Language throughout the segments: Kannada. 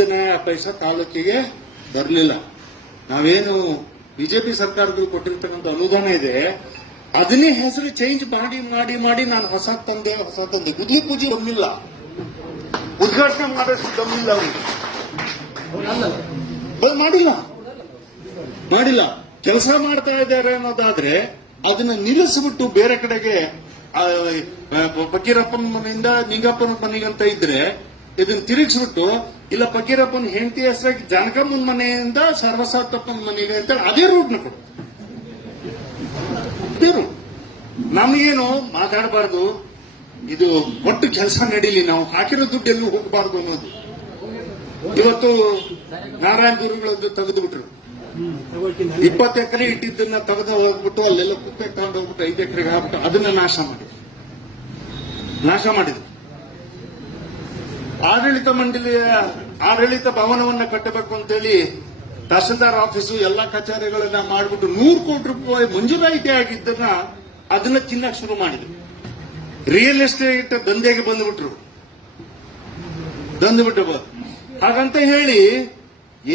ದಿನ ಪೈಸಾ ತಾಲೂಕಿಗೆ ಬರಲಿಲ್ಲ ನಾವೇನು ಬಿಜೆಪಿ ಸರ್ಕಾರದಲ್ಲಿ ಕೊಟ್ಟಿರ್ತಕ್ಕಂಥ ಅನುದಾನ ಇದೆ ಅದನ್ನೇ ಹೆಸರು ಚೇಂಜ್ ಮಾಡಿ ಮಾಡಿ ಮಾಡಿ ನಾನು ಹೊಸ ತಂದೆ ಹೊಸ ತಂದೆ ಗುದ್ಲಿ ಪೂಜೆ ಬಂದಿಲ್ಲ ಉದ್ಘಾಟನೆ ಮಾಡೋಷ್ಟು ಒಮ್ಮಿಲ್ಲ ಮಾಡಿಲ್ಲ ಮಾಡಿಲ್ಲ ಕೆಲಸ ಮಾಡ್ತಾ ಇದ್ದಾರೆ ಅನ್ನೋದಾದ್ರೆ ಅದನ್ನ ನಿಲ್ಲಿಸ್ಬಿಟ್ಟು ಬೇರೆ ಕಡೆಗೆ ಫಕೀರಪ್ಪನ ಮನೆಯಿಂದ ನಿಂಗಪ್ಪನ ಮನೆಗಂತ ಇದ್ರೆ ಇದನ್ನ ತಿರುಗಿಸ್ಬಿಟ್ಟು ಇಲ್ಲ ಪಕೀರಪ್ಪನ ಹೆಂಡತಿ ಹೆಸರಾಗಿ ಜನಕಮ್ಮನ ಮನೆಯಿಂದ ಸರ್ವಸಾತಪ್ಪನ ಮನೆಗೆ ಅಂತ ಅದೇ ರೂಟ್ನ ಕೊಡು ಅದೇ ನಮಗೇನು ಮಾತಾಡಬಾರ್ದು ಇದು ಒಟ್ಟು ಕೆಲಸ ನಡೀಲಿ ನಾವು ಹಾಕಿರೋ ದುಡ್ಡು ಎಲ್ಲೂ ಹೋಗಬಾರ್ದು ಅನ್ನೋದು ಇವತ್ತು ನಾರಾಯಣ ಗುರುಗಳದ್ದು ತೆಗೆದು ಬಿಟ್ರು ಇಪ್ಪತ್ತು ಎಕರೆ ಇಟ್ಟಿದ್ದನ್ನ ತೆಗೆದು ಹೋಗ್ಬಿಟ್ಟು ಅಲ್ಲೆಲ್ಲ ಕುಪ್ಪೆ ತಗೊಂಡು ಹೋಗ್ಬಿಟ್ಟು ಐದು ಎಕರೆಗೆ ಹಾಕ್ಬಿಟ್ಟು ಅದನ್ನ ನಾಶ ಮಾಡಿದ್ರು ನಾಶ ಮಾಡಿದ್ರು ಆಡಳಿತ ಮಂಡಳಿಯ ಆಡಳಿತ ಭವನವನ್ನು ಕಟ್ಟಬೇಕು ಅಂತೇಳಿ ತಹಸೀಲ್ದಾರ್ ಆಫೀಸು ಎಲ್ಲಾ ಕಚೇರಿಗಳನ್ನ ಮಾಡಿಬಿಟ್ಟು ನೂರು ಕೋಟಿ ರೂಪಾಯಿ ಮಂಜೂರಾಯಿತಿ ಆಗಿದ್ದನ್ನ ಅದನ್ನ ತಿನ್ನಕ್ ಶುರು ಮಾಡಿದ್ರು ರಿಯಲ್ ಎಸ್ಟೇಟ್ ದಂಧೆಗೆ ಬಂದ್ಬಿಟ್ರು ಬಂದ್ಬಿಟ್ಟು ಹಾಗಂತ ಹೇಳಿ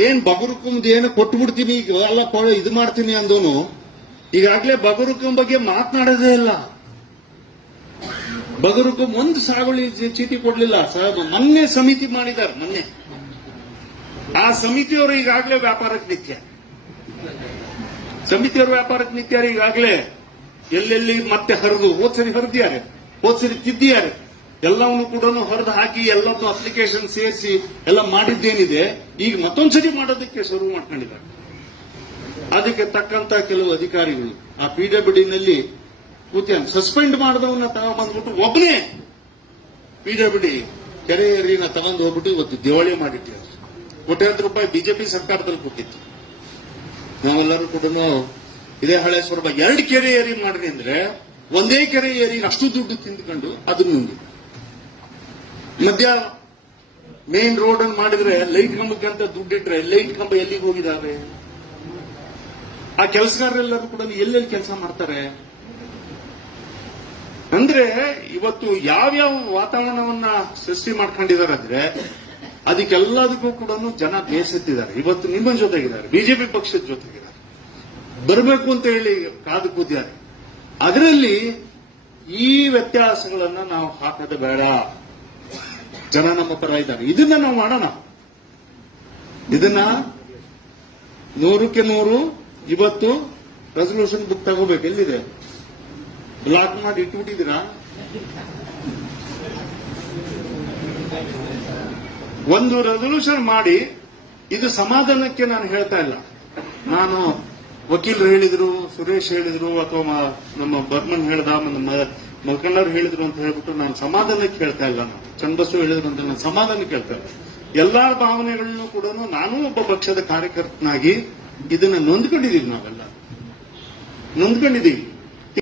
ಏನ್ ಬಗುರುಕುಂಬದ ಏನು ಬಿಡ್ತೀನಿ ಈಗ ಎಲ್ಲ ಇದು ಮಾಡ್ತೀನಿ ಅಂದೋನು ಈಗಾಗಲೇ ಬಗುರುಕುಂಬ ಬಗ್ಗೆ ಮಾತನಾಡೋದೇ ಇಲ್ಲ ಬಗರುಗು ಒಂದು ಸಾಗುಳಿ ಚೀಟಿ ಕೊಡಲಿಲ್ಲ ಕೊಡ್ಲಿಲ್ಲ ಮೊನ್ನೆ ಸಮಿತಿ ಮಾಡಿದ್ದಾರೆ ಮೊನ್ನೆ ಆ ಸಮಿತಿಯವರು ಈಗಾಗಲೇ ವ್ಯಾಪಾರಕ್ಕೆ ನಿತ್ಯ ಸಮಿತಿಯವರು ವ್ಯಾಪಾರಕ್ಕೆ ನಿತ್ಯಾರ ಈಗಾಗಲೇ ಎಲ್ಲೆಲ್ಲಿ ಮತ್ತೆ ಹರಿದು ಹೋದ್ಸರಿ ಹರಿದ್ಯಾರೆ ಹೋದ್ಸರಿ ತಿದ್ದಿಯಾರೆ ಎಲ್ಲವನ್ನು ಕೂಡ ಹೊರದು ಹಾಕಿ ಎಲ್ಲದನ್ನು ಅಪ್ಲಿಕೇಶನ್ ಸೇರಿಸಿ ಎಲ್ಲ ಮಾಡಿದ್ದೇನಿದೆ ಈಗ ಮತ್ತೊಂದ್ಸರಿ ಮಾಡೋದಕ್ಕೆ ಶುರು ಮಾಡ್ಕೊಂಡಿದ್ದಾರೆ ಅದಕ್ಕೆ ತಕ್ಕಂತ ಕೆಲವು ಅಧಿಕಾರಿಗಳು ಆ ಪಿಡಬ್ಲ್ಯೂಡಿನಲ್ಲಿ ಕೂತಿಯನ್ ಸಸ್ಪೆಂಡ್ ಮಾಡಿದವನ್ನ ತಗೊಂಡ್ಬಂದ್ಬಿಟ್ಟು ಒಬ್ಬನೇ ಪಿಡಬ್ಲ್ಯೂಡಿ ಕೆರೆ ಏರಿನ ತಗೊಂಡು ಹೋಗ್ಬಿಟ್ಟು ಇವತ್ತು ದಿವಾಳಿ ಮಾಡಿಟ್ಟಿದ್ದಾರೆ ಕೋಟ್ಯಾಂತರ ರೂಪಾಯಿ ಬಿಜೆಪಿ ಸರ್ಕಾರದಲ್ಲಿ ಕೊಟ್ಟಿತ್ತು ನಾವೆಲ್ಲರೂ ಕೂಡ ಇದೇ ಹಳೆ ಸ್ವರೂಪ ಎರಡು ಕೆರೆ ಏರಿ ಮಾಡಿದೆ ಅಂದ್ರೆ ಒಂದೇ ಕೆರೆ ಏರಿ ಅಷ್ಟು ದುಡ್ಡು ತಿಂದ್ಕೊಂಡು ಅದನ್ನು ಮಧ್ಯ ಮೇನ್ ರೋಡ್ ಅನ್ನು ಮಾಡಿದ್ರೆ ಲೈಟ್ ಕಂಬಕ್ಕಂತ ದುಡ್ಡಿಟ್ರೆ ಲೈಟ್ ಕಂಬ ಎಲ್ಲಿಗೆ ಹೋಗಿದ್ದಾರೆ ಆ ಕೆಲಸಗಾರರೆಲ್ಲರೂ ಕೂಡ ಎಲ್ಲೆಲ್ಲಿ ಕೆಲಸ ಮಾಡ್ತಾರೆ ಅಂದ್ರೆ ಇವತ್ತು ಯಾವ್ಯಾವ ವಾತಾವರಣವನ್ನ ಸೃಷ್ಟಿ ಮಾಡ್ಕೊಂಡಿದ್ದಾರೆ ಅಂದ್ರೆ ಅದಕ್ಕೆಲ್ಲದಕ್ಕೂ ಕೂಡ ಜನ ಬೇಸತ್ತಿದ್ದಾರೆ ಇವತ್ತು ನಿಮ್ಮ ಜೊತೆಗಿದ್ದಾರೆ ಬಿಜೆಪಿ ಪಕ್ಷದ ಜೊತೆಗಿದ್ದಾರೆ ಬರಬೇಕು ಅಂತ ಹೇಳಿ ಕಾದು ಕೂತಿದ್ದಾರೆ ಅದರಲ್ಲಿ ಈ ವ್ಯತ್ಯಾಸಗಳನ್ನ ನಾವು ಹಾಕೋದು ಬೇಡ ಜನ ನಮ್ಮ ಪರ ಇದ್ದಾರೆ ಇದನ್ನ ನಾವು ಮಾಡೋಣ ಇದನ್ನ ನೂರಕ್ಕೆ ನೂರು ಇವತ್ತು ರೆಸಲ್ಯೂಷನ್ ಬುಕ್ ತಗೋಬೇಕು ಎಲ್ಲಿದೆ ಬ್ಲಾಕ್ ಮಾಡಿ ಇಟ್ಬಿಟ್ಟಿದ್ದೀರಾ ಒಂದು ರೆಸೊಲ್ಯೂಷನ್ ಮಾಡಿ ಇದು ಸಮಾಧಾನಕ್ಕೆ ನಾನು ಹೇಳ್ತಾ ಇಲ್ಲ ನಾನು ವಕೀಲರು ಹೇಳಿದ್ರು ಸುರೇಶ್ ಹೇಳಿದ್ರು ಅಥವಾ ನಮ್ಮ ಬರ್ಮನ್ ಹೇಳ್ದ ಮಲ್ಕಣ್ಣವ್ರು ಹೇಳಿದ್ರು ಅಂತ ಹೇಳ್ಬಿಟ್ಟು ನಾನು ಸಮಾಧಾನಕ್ಕೆ ಹೇಳ್ತಾ ಇಲ್ಲ ನಾನು ಚಂದಸ್ಸು ಹೇಳಿದ್ರು ಅಂತ ನಾನು ಸಮಾಧಾನಕ್ಕೆ ಹೇಳ್ತಾ ಇಲ್ಲ ಎಲ್ಲಾ ಭಾವನೆಗಳನ್ನು ಕೂಡ ನಾನು ಒಬ್ಬ ಪಕ್ಷದ ಕಾರ್ಯಕರ್ತನಾಗಿ ಇದನ್ನ ನೊಂದ್ಕೊಂಡಿದ್ದೀವಿ ನಾವೆಲ್ಲ ನೊಂದ್ಕೊಂಡಿದ್ದೀವಿ